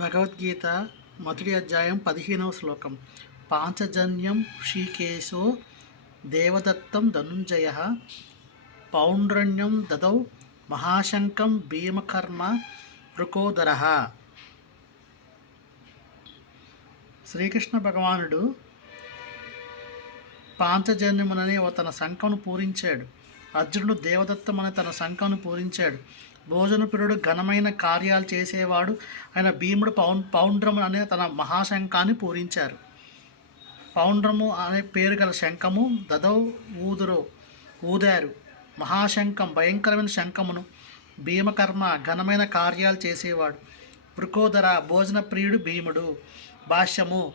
భగవద్గీత మొదటి అధ్యాయం పదిహేనవ శ్లోకం. పాంచజన్యం ఋషికేశో దేవదత్తం ధనుంజయ పౌండ్రణ్యం దదౌ మహాశంకం భీమకర్మ రుకోదర. శ్రీకృష్ణ భగవానుడు పాంచజన్యముననే ఓ తన శంఖను పూరించాడు. అర్జునుడు దేవదత్తం అనే తన శంఖను పూరించాడు. భోజనప్రియుడు ఘనమైన కార్యాలు చేసేవాడు. ఆయన భీముడు పౌన్ పౌండ్రము అనే తన మహాశంఖాన్ని పూరించారు. పౌండ్రము అనే పేరు గల శంఖము దదౌ ఊదురు ఊదారు. మహాశంఖం భయంకరమైన శంఖమును భీమకర్మ ఘనమైన కార్యాలు చేసేవాడు. వృకోదర భోజన ప్రియుడు భీముడు. భాష్యము.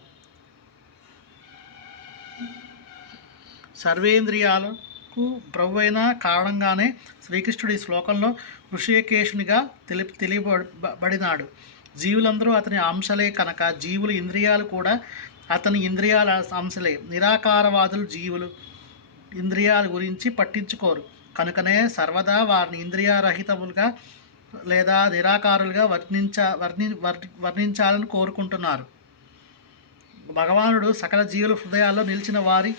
సర్వేంద్రియాలు కు ప్రభువైన కారణంగానే శ్రీకృష్ణుడు ఈ శ్లోకంలో ఋషికేశునిగా తెలి తెలియబడినాడు జీవులందరూ అతని అంశలే కనుక జీవుల ఇంద్రియాలు కూడా అతని ఇంద్రియాల అంశలే. నిరాకారవాదులు జీవులు ఇంద్రియాల గురించి పట్టించుకోరు. కనుకనే సర్వదా వారిని ఇంద్రియారహితములుగా లేదా నిరాకారులుగా వర్ణించ వర్ణి వర్ణి- వర్ణించాలని కోరుకుంటున్నారు. భగవానుడు సకల జీవుల హృదయాల్లో నిలిచిన వారి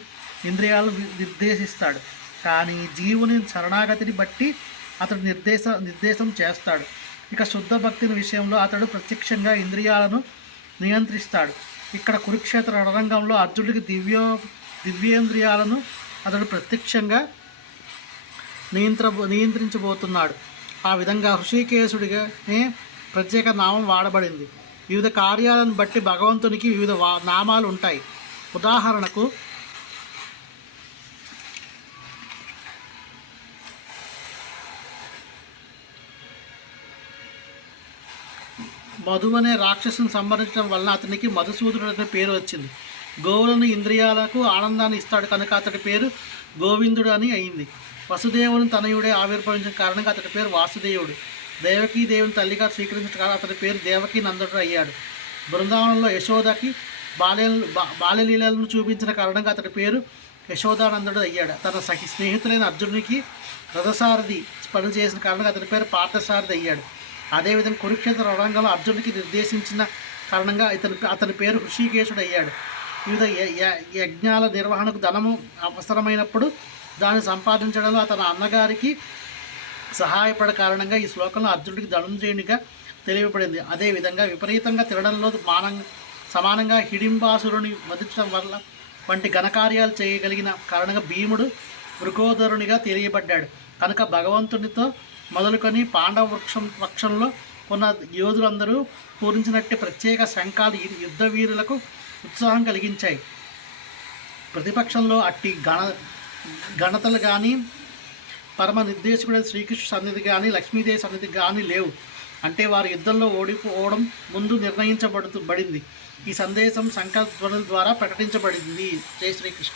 ఇంద్రియాలను నిర్దేశిస్తాడు. కానీ జీవుని శరణాగతిని బట్టి అతడు నిర్దేశ నిర్దేశం చేస్తాడు. ఇక శుద్ధ భక్తిని విషయంలో అతడు ప్రత్యక్షంగా ఇంద్రియాలను నియంత్రిస్తాడు. ఇక్కడ కురుక్షేత్ర రణరంగంలో అర్జునుడికి దివ్యో దివ్యేంద్రియాలను అతడు ప్రత్యక్షంగా నియంత్ర నియంత్రించబోతున్నాడు. ఆ విధంగా హృషికేశుడిగానే ప్రత్యేక నామం వాడబడింది. వివిధ కార్యాలను బట్టి భగవంతునికి వివిధ వా నామాలు ఉంటాయి. ఉదాహరణకు మధు అనే రాక్షసుని సంహరించడం వలన అతనికి మధుసూదనుడు అనే పేరు వచ్చింది. గోవులను ఇంద్రియాలకు ఆనందాన్ని ఇస్తాడు కనుక అతడి పేరు గోవిందుడు అని అయింది. వసుదేవుని తనయుడే ఆవిర్భవించిన కారణంగా అతడి పేరు వాసుదేవుడు. దేవకీ దేవుని తల్లిగా స్వీకరించిన కారణం అతడి పేరు దేవకీ నందుడు అయ్యాడు. బృందావనంలో యశోదకి బాల్య బాల్యలీలను బాల్యలీలలను చూపించిన కారణంగా అతడి పేరు యశోదానందుడు అయ్యాడు. తన సఖి స్నేహితులైన అర్జునునికి రథసారథి పని చేసిన కారణంగా అతడి పేరు పార్థసారథి అయ్యాడు. అదేవిధంగా కురుక్షేత్ర రణంగంలో అర్జునుడికి నిర్దేశించిన కారణంగా ఇతని అతని పేరు హృషికేశుడు అయ్యాడు వివిధ యజ్ఞాల నిర్వహణకు ధనము అవసరమైనప్పుడు దాన్ని సంపాదించడంలో అతని అన్నగారికి సహాయపడ కారణంగా ఈ శ్లోకంలో అర్జునుడికి ధనుంజయునిగా తెలియబడింది. అదేవిధంగా విపరీతంగా తినడంలో మానం సమానంగా హిడింబాసురుని వధించడం వల్ల వంటి ఘనకార్యాలు చేయగలిగిన కారణంగా భీముడు మృగోదరునిగా తెలియబడ్డాడు. కనుక భగవంతునితో మొదలుకొని పాండవ వృక్షం వృక్షంలో ఉన్న యోధులందరూ పూరించినట్టు ప్రత్యేక శంఖాలు యుద్ధ వీరులకు ఉత్సాహం కలిగించాయి. ప్రతిపక్షంలో అట్టి గణ గణతలు కానీ పరమ నిర్దేశకుడైన శ్రీకృష్ణ సన్నిధి కానీ లక్ష్మీదేవి సన్నిధి కానీ లేవు. అంటే వారు యుద్ధంలో ఓడిపోవడం ముందు నిర్ణయించబడుతూ బడింది. ఈ సందేశం సంకల్పధ్వనుల ద్వారా ప్రకటించబడింది. జై శ్రీకృష్ణ.